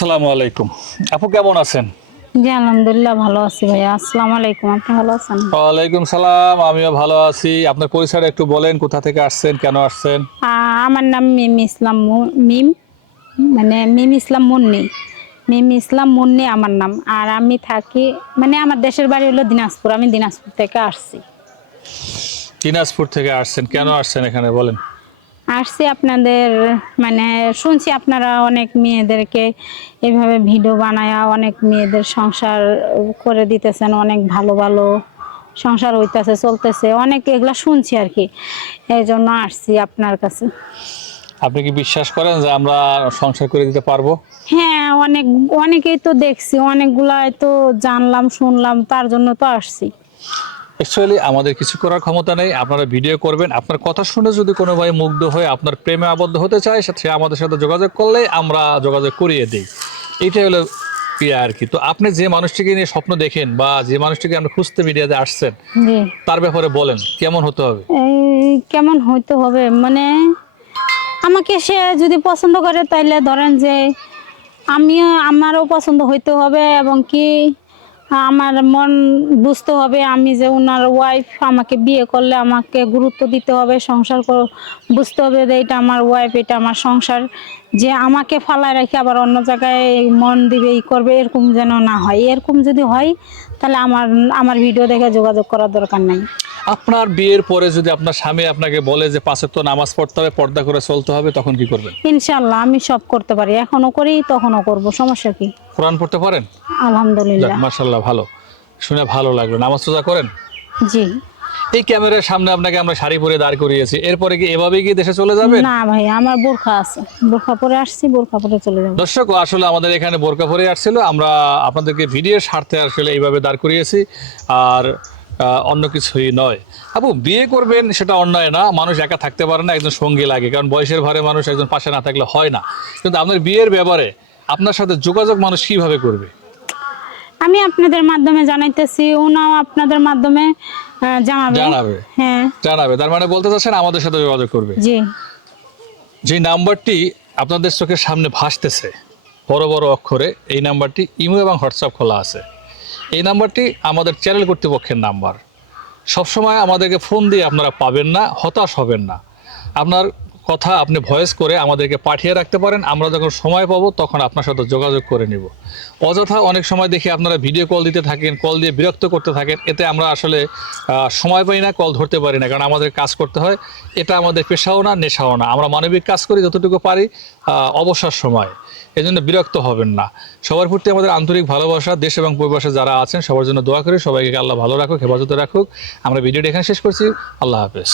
আসসালামু আলাইকুম। আপু কেমন আছেন? জি আলহামদুলিল্লাহ ভালো আছি ভাইয়া। আসসালামু আলাইকুম আপনি ভালো আছেন? ওয়ালাইকুম সালাম আমিও ভালো আছি। আপনার পরিচয় একটু বলেন কোথা থেকে আসছেন কেন আসছেন? আমার নাম মিম ইসলাম মু- মিম মানে মিম ইসলাম মুন্নি। মিম ইসলাম মুন্নি আমার নাম। আর আমি থাকি মানে আমার দেশের বাড়ি হলো দিনাজপুর। আমি দিনাজপুর থেকে আসছি। দিনাজপুর থেকে আসছেন। কেন আসছেন এখানে বলেন। আসছি আপনাদের মানে শুনছি আপনারা অনেক মেয়েদেরকে এভাবে ভিডিও বানায়া অনেক মেয়েদের সংসার করে দিতেছেন অনেক ভালো ভালো সংসার হইতেছে চলতেছে অনেক এগুলা শুনছি আর কি। এই জন্য আসছি আপনার কাছে। আপনি কি বিশ্বাস করেন যে আমরা সংসার করে দিতে পারব? হ্যাঁ অনেক অনেকেই তো দেখছি অনেকগুলাই তো জানলাম শুনলাম তার জন্য তো আসছি। অ্যাকচুয়ালি আমাদের কিছু করার ক্ষমতা নেই। আপনারা ভিডিও করবেন। আপনার কথা শুনে যদি কোনো ভাই মুগ্ধ হয়ে আপনার প্রেমে আবদ্ধ হতে চায় সে আমাদের সাথে যোগাযোগ করলে আমরা যোগাযোগ করিয়ে দিই। এইটাই হলো ইয়ে আর কি। তো আপনি যে মানুষটিকে নিয়ে স্বপ্ন দেখেন বা যে মানুষটিকে আপনি খুঁজতে মিডিয়াতে আসছেন তার ব্যাপারে বলেন কেমন হতে হবে? কেমন হইতে হবে? মানে আমাকে সে যদি পছন্দ করে তাইলে ধরেন যে আমিও আমারও পছন্দ হইতে হবে এবং কি আমার মন বুঝতে হবে আমি যে ওনার ওয়াইফ আমাকে বিয়ে করলে আমাকে গুরুত্ব দিতে হবে, সংসার বুঝতে হবে যে এটা আমার ওয়াইফ এটা আমার সংসার। যে আমাকে ফালায় রাখি আবার অন্য জায়গায় মন দিবে, ই করবে, এরকম যেন না হয়। এরকম যদি হয়, তাহলে আমার আমার ভিডিও দেখে যোগাযোগ করার দরকার নাই। আপনার বিয়ের পরে যদি আপনার স্বামী আপনাকে বলে যে পাঁচের তো নামাজ পড়তে হবে পর্দা করে চলতে হবে তখন কি করবেন? ইনশাল্লাহ আমি সব করতে পারি। এখনও করি তখনও করব। সমস্যা কি? কোরআন পড়তে পারেন? আলহামদুলিল্লাহ। মার্শাল্লাহ ভালো। শুনে ভালো লাগল। নামাজ রোজা করেন? জি। এই ক্যামেরার সামনে আপনাকে আমরা শাড়ি পরে দাঁড় করিয়েছি। এরপরে কি এভাবে কি দেশে চলে যাবেন? না ভাই আমার বোরখা আছে। বোরখা পরে আসছি বোরখা পরে চলে যাব। দর্শক আসলে আমাদের এখানে বোরখা পরে আসছিল। আমরা আপনাদেরকে ভিডিওর স্বার্থে আসলে এইভাবে দাঁড় করিয়েছি। আর অন্য কিছুই নয়। আপু বিয়ে করবেন সেটা অন্যায় না মানুষ একা থাকতে পারে না একজন সঙ্গী লাগে কারণ বয়সের ভারে মানুষ একজন পাশে না থাকলে হয় না। কিন্তু আপনার বিয়ের ব্যাপারে আপনার সাথে যোগাযোগ মানুষ কীভাবে করবে? আমি আপনাদের মাধ্যমে জানাইতেছি ওনাও আপনাদের মাধ্যমে জানাবে। জানাবে। হ্যাঁ। জানাবে। তার মানে বলতে চাচ্ছেন আমাদের সাথে যোগাযোগ করবে? জি। যে নাম্বারটি আপনাদের চোখের সামনে ভাসতেছে বড় বড় অক্ষরে এই নাম্বারটি ইমো এবং হোয়াটসঅ্যাপ খোলা আছে। এই নাম্বারটি আমাদের চ্যানেল কর্তৃপক্ষের নাম্বার। সবসময় আমাদেরকে ফোন দিয়ে আপনারা পাবেন না, হতাশ হবেন না। আপনার কথা আপনি ভয়েস করে আমাদেরকে পাঠিয়ে রাখতে পারেন। আমরা যখন সময় পাবো, তখন আপনার সাথে যোগাযোগ করে নিব। অযথা অনেক সময় দেখি আপনারা ভিডিও কল দিতে থাকেন কল দিয়ে বিরক্ত করতে থাকেন। এতে আমরা আসলে সময় পাই না কল ধরতে পারি না। কারণ আমাদের কাজ করতে হয়, এটা আমাদের পেশাও না, নেশাও না। আমরা মানবিক কাজ করি যতটুকু পারি অবসর সময়। এই জন্য বিরক্ত হবেন না। সবার প্রতি আমাদের আন্তরিক ভালোবাসা, দেশ এবং পরিবাসে যারা আছেন, সবার জন্য দোয়া করি। সবাইকে আল্লাহ ভালো রাখুক, হেফাজতে রাখুক। আমরা ভিডিওটি এখানে শেষ করছি। আল্লাহ হাফেজ।